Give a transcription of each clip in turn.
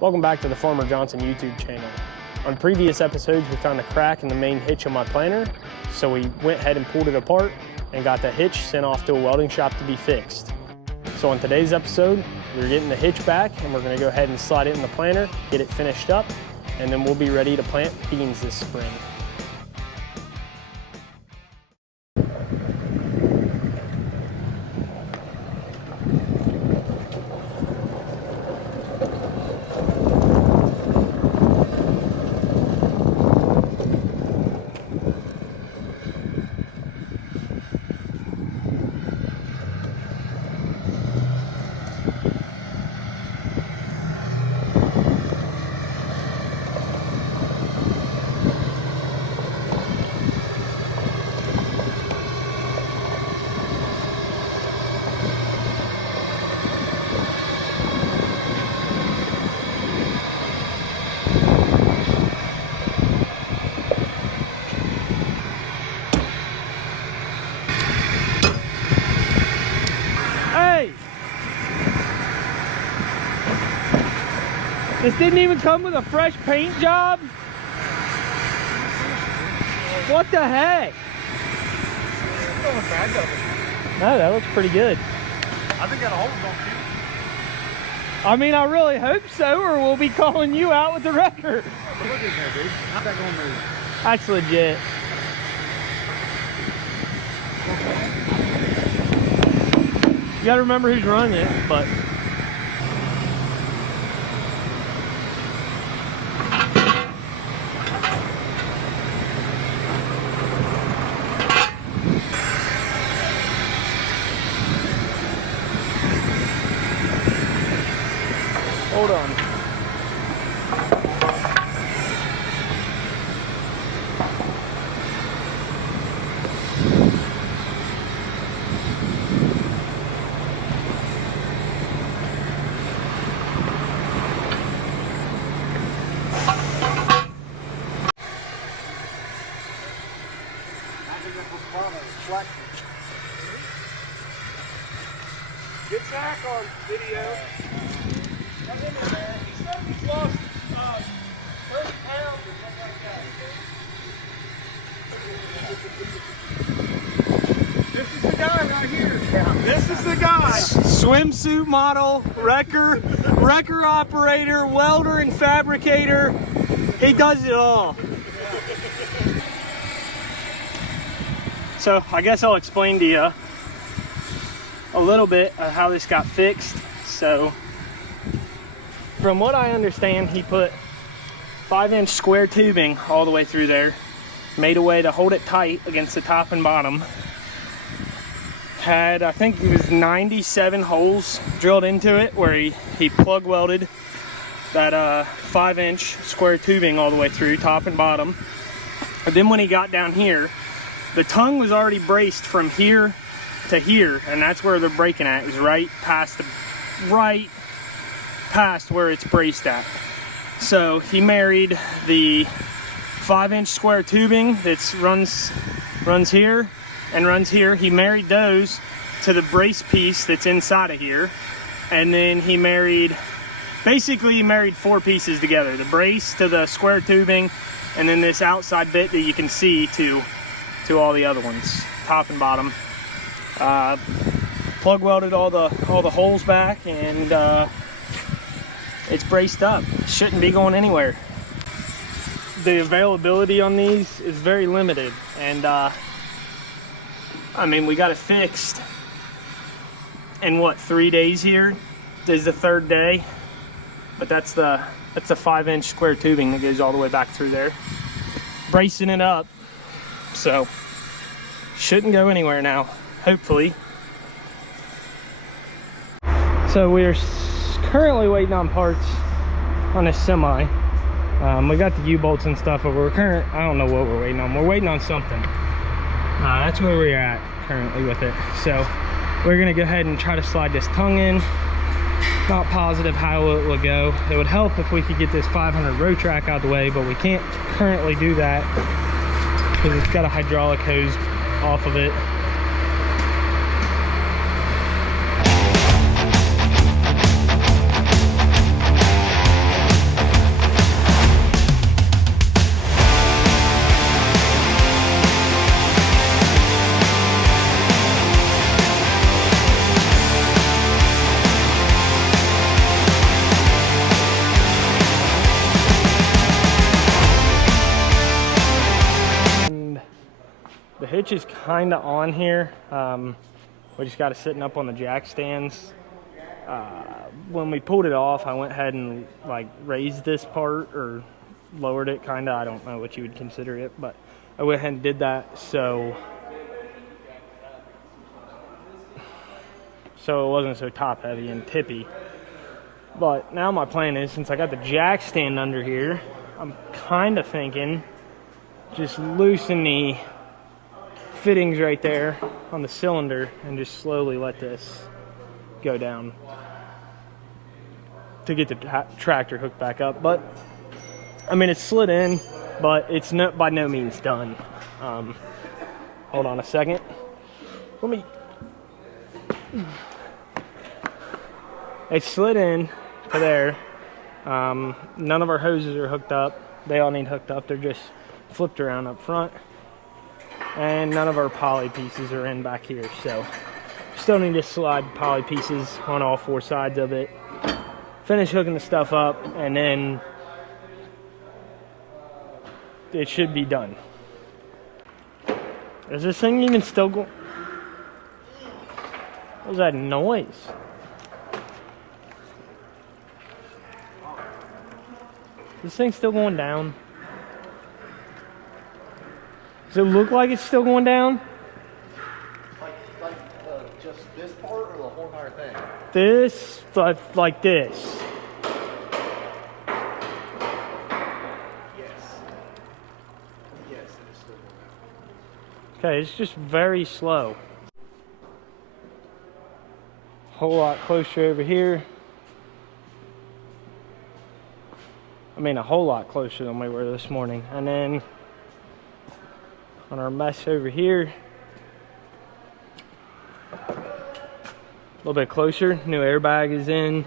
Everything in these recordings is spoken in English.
Welcome back to the Farmer Johnson YouTube channel. On previous episodes, we found a crack in the main hitch of my planter, so we went ahead and pulled it apart and got the hitch sent off to a welding shop to be fixed. So on today's episode, we're getting the hitch back and we're gonna go ahead and slide it in the planter, get it finished up, and then we'll be ready to plant beans this spring. This didn't even come with a fresh paint job? What the heck? No, that looks pretty good. I think got a hole, don't you? I mean, I really hope so, or we'll be calling you out with the wrecker. Look at that, dude. How's that gonna move? That's legit. You gotta remember who's running it, but hold on. Get Zach on video. He said he's lost 30 pounds or something like that. This is the guy right here. Yeah. This is the guy. Swimsuit model, wrecker operator, welder and fabricator. He does it all. So I guess I'll explain to you a little bit of how this got fixed. So from what I understand, he put 5-inch square tubing all the way through there, made a way to hold it tight against the top and bottom. Had, I think it was 97 holes drilled into it where he plug welded that 5-inch square tubing all the way through, top and bottom. And then when he got down here, the tongue was already braced from here to here, and that's where they're breaking at, is right past where it's braced at. So he married the 5-inch square tubing that runs here and runs here. He married those to the brace piece that's inside of here, and then he married 4 pieces together: the brace to the square tubing, and then this outside bit that you can see to all the other ones, top and bottom. Plug welded all the holes back, and it's braced up. Shouldn't be going anywhere. The availability on these is very limited, and I mean, we got it fixed in what, 3 days here? This is the 3rd day, but that's the 5-inch square tubing that goes all the way back through there, bracing it up. So shouldn't go anywhere now, hopefully. So we are currently waiting on parts on this semi. We got the U-bolts and stuff, but I don't know what we're waiting on. We're waiting on something. That's where we're at currently with it. So we're gonna go ahead and try to slide this tongue in. Not positive how it will go. It would help if we could get this 500 row track out of the way, but we can't currently do that because it's got a hydraulic hose off of it. hitch is kind of on here. We just got it sitting up on the jack stands. When we pulled it off, I went ahead and like raised this part or lowered it kind of. I don't know what you would consider it, but I went ahead and did that so it wasn't so top heavy and tippy. But now my plan is, since I got the jack stand under here, I'm kind of thinking just loosen the fittings right there on the cylinder and just slowly let this go down to get the tractor hooked back up. But I mean, it's slid in, but it's not by no means done. Hold on a second. It slid in to there. None of our hoses are hooked up. They all need hooked up. They're just flipped around up front. And none of our poly pieces are in back here. So still need to slide poly pieces on all four sides of it. Finish hooking the stuff up, and then it should be done. Is this thing even still going? What was that noise? This thing's still going down. Does it look like it's still going down? Just this part or the whole entire thing? This, like this. Yes. Yes, it is still going down. Okay, it's just very slow. Whole lot closer over here. I mean, a whole lot closer than we were this morning. And then on our mesh over here, a little bit closer. New airbag is in.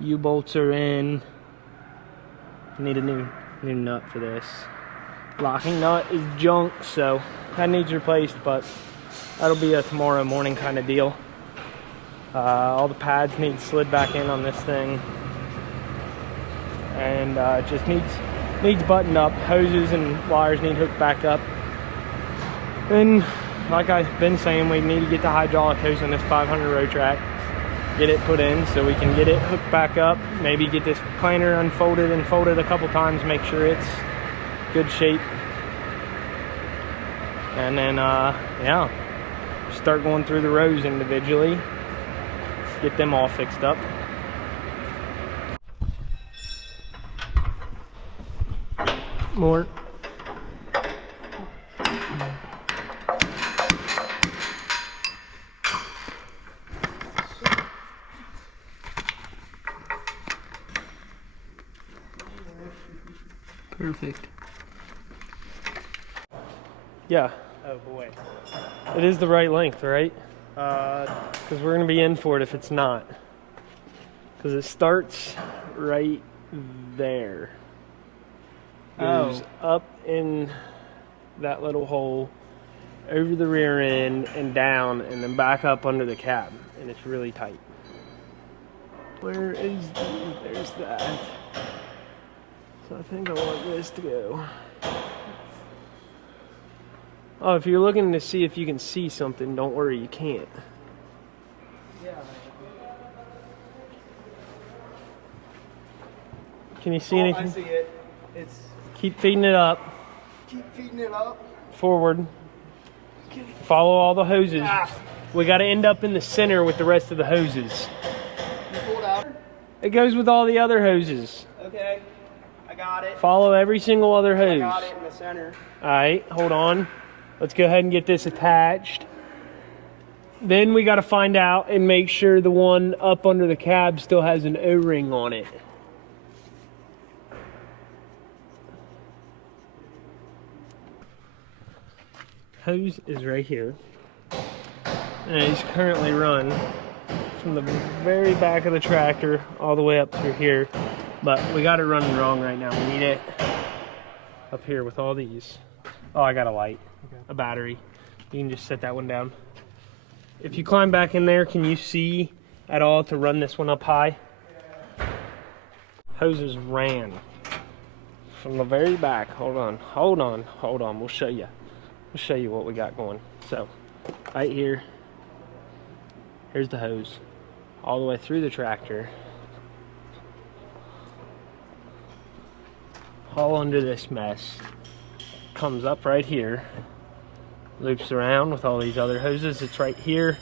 U-bolts are in. Need a new nut for this. Locking nut is junk, so that needs replaced, but that'll be a tomorrow morning kind of deal. All the pads need slid back in on this thing, and it just needs buttoned up. Hoses and wires need hooked back up. And like I've been saying, we need to get the hydraulic hose on this 500 row track, get it put in so we can get it hooked back up. Maybe get this planer unfolded and folded a couple times, make sure it's good shape. And then, yeah, start going through the rows individually, get them all fixed up. More. Perfect. Yeah. Oh boy. It is the right length, right? Because we're going to be in for it if it's not. Because it starts right there. Goes up in that little hole, over the rear end, and down, and then back up under the cab. And it's really tight. Where is there's that. So I think I want this to go. Oh, if you're looking to see if you can see something, don't worry, you can't. Yeah. Can you see anything? I see it. It's Keep feeding it up. keep feeding it up. Forward. Follow all the hoses. We got to end up in the center with the rest of the hoses. You pulled out. It goes with all the other hoses. Okay. I got it. Follow every single other hose. I got it in the center. Alright, hold on. Let's go ahead and get this attached. Then we got to find out and make sure the one up under the cab still has an O-ring on it. Hose is right here. And it's currently run from the very back of the tractor all the way up through here. But we got it running wrong right now. We need it up here with all these. Oh, I got a light, a battery. You can just set that one down. If you climb back in there, can you see at all to run this one up high? Hoses ran from the very back. Hold on. We'll show you. I'll show you what we got going. So, right here, here's the hose, all the way through the tractor, all under this mess, comes up right here, loops around with all these other hoses. It's right here.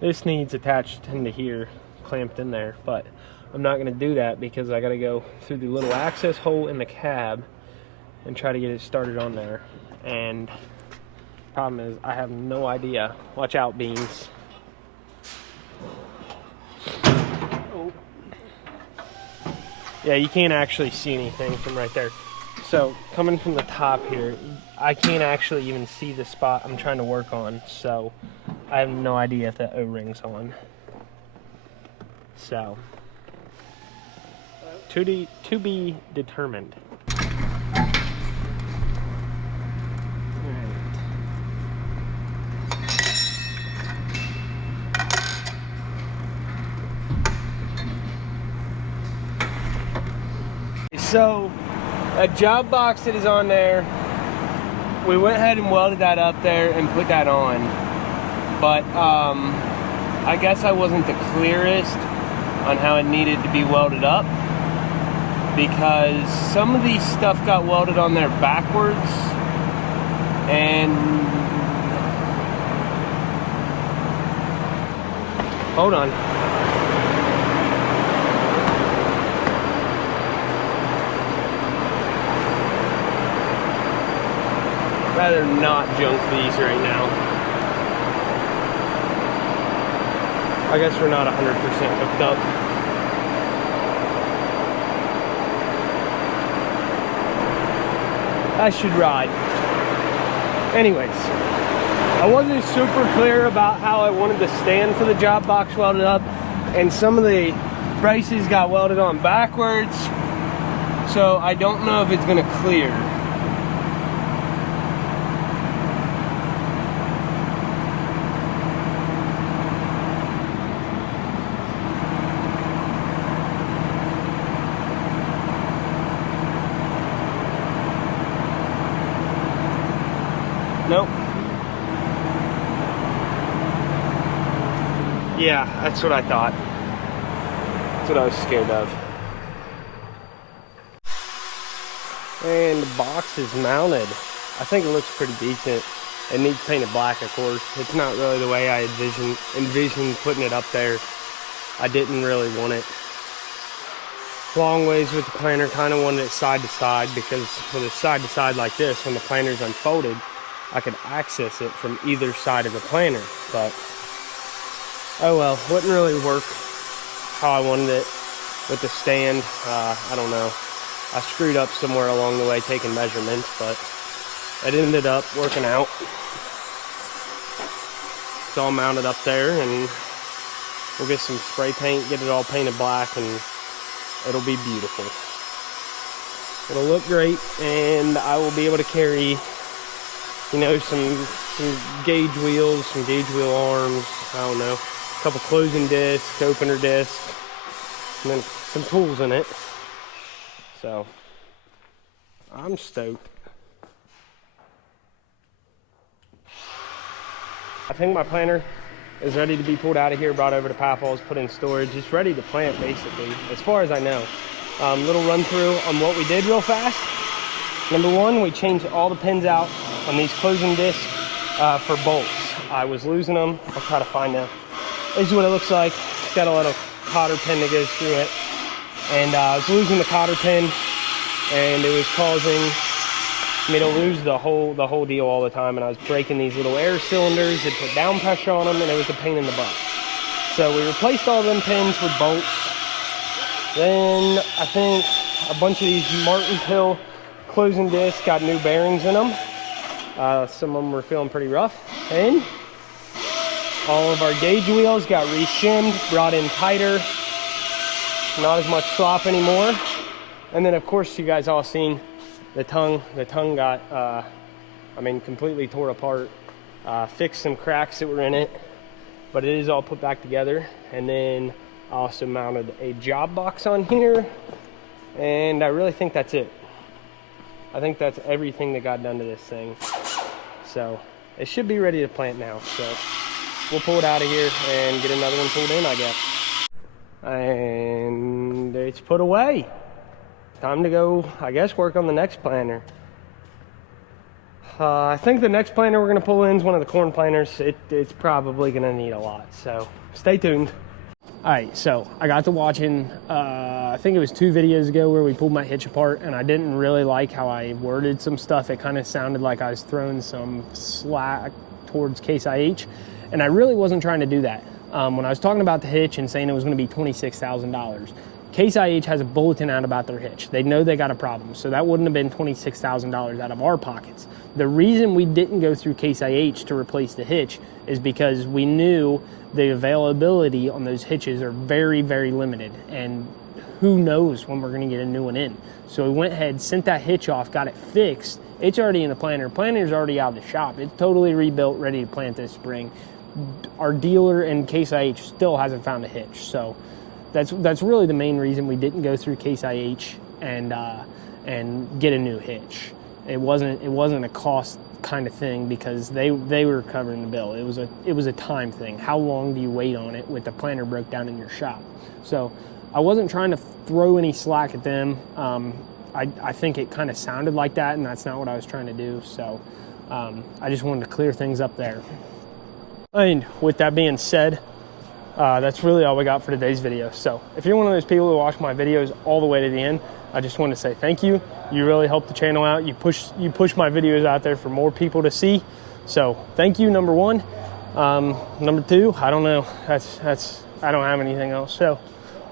This needs attached into here, clamped in there, but I'm not gonna do that because I gotta go through the little access hole in the cab and try to get it started on there. And problem is, I have no idea. Watch out, beans. Oh. Yeah, you can't actually see anything from right there. So, coming from the top here, I can't actually even see the spot I'm trying to work on. So, I have no idea if that O-ring's on. So, to be determined. So, a job box that is on there, we went ahead and welded that up there and put that on. But I guess I wasn't the clearest on how it needed to be welded up, because some of these stuff got welded on there backwards, and hold on. Rather not junk these right now. I guess we're not 100% hooked up. I should ride. Anyways, I wasn't super clear about how I wanted the stand for the job box welded up, and some of the braces got welded on backwards, so I don't know if it's gonna clear. Nope. Yeah, that's what I thought. That's what I was scared of. And the box is mounted. I think it looks pretty decent. It needs painted black, of course. It's not really the way I envisioned putting it up there. I didn't really want it long ways with the planer. Kind of wanted it side to side, because with it side to side like this, when the planer's unfolded, I could access it from either side of the planer. But oh well, wouldn't really work how I wanted it with the stand. I don't know. I screwed up somewhere along the way taking measurements, but it ended up working out. It's all mounted up there, and we'll get some spray paint, get it all painted black, and it'll be beautiful. It'll look great, and I will be able to carry, you know, some gauge wheels, some gauge wheel arms, I don't know, a couple closing discs, opener discs, and then some tools in it. So, I'm stoked. I think my planter is ready to be pulled out of here, brought over to Papaw's, put in storage. It's ready to plant, basically, as far as I know. Little run through on what we did real fast. Number one, we changed all the pins out on these closing discs for bolts. I was losing them. I'll try to find them. This is what it looks like. It's got a little cotter pin that goes through it. And I was losing the cotter pin, and it was causing me to lose the whole deal all the time. And I was breaking these little air cylinders. It put down pressure on them, and it was a pain in the butt. So we replaced all them pins with bolts. Then I think a bunch of these Martin Pill closing discs got new bearings in them. Some of them were feeling pretty rough. And all of our gauge wheels got re-shimmed, brought in tighter. Not as much slop anymore. And then of course you guys all seen the tongue. The tongue got, completely tore apart. Fixed some cracks that were in it, but it is all put back together. And then I also mounted a job box on here, and I really think that's it. I think that's everything that got done to this thing. So it should be ready to plant now. So we'll pull it out of here and get another one pulled in, I guess. And it's put away. Time to go, I guess, work on the next planter. I think the next planter we're gonna pull in is one of the corn planters. It's probably gonna need a lot, so stay tuned. All right, so I got to watching, I think it was 2 videos ago where we pulled my hitch apart, and I didn't really like how I worded some stuff. It kind of sounded like I was throwing some slack towards Case IH, and I really wasn't trying to do that. When I was talking about the hitch and saying it was gonna be $26,000, Case IH has a bulletin out about their hitch. They know they got a problem, so that wouldn't have been $26,000 out of our pockets. The reason we didn't go through Case IH to replace the hitch is because we knew the availability on those hitches are very, very limited, and who knows when we're gonna get a new one in. So we went ahead, sent that hitch off, got it fixed. It's already in the planter. Planter's already out of the shop. It's totally rebuilt, ready to plant this spring. Our dealer in Case IH still hasn't found a hitch, so that's really the main reason we didn't go through Case IH and get a new hitch. It wasn't a cost kind of thing because they were covering the bill. It was a time thing. How long do you wait on it with the planter broke down in your shop? So I wasn't trying to throw any slack at them. I think it kind of sounded like that, and that's not what I was trying to do. So I just wanted to clear things up there. And with that being said, that's really all we got for today's video. So if you're one of those people who watch my videos all the way to the end, I just want to say thank you. You really help the channel out. You push my videos out there for more people to see. So thank you, number one. Number two, I don't know. I don't have anything else. So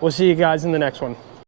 we'll see you guys in the next one.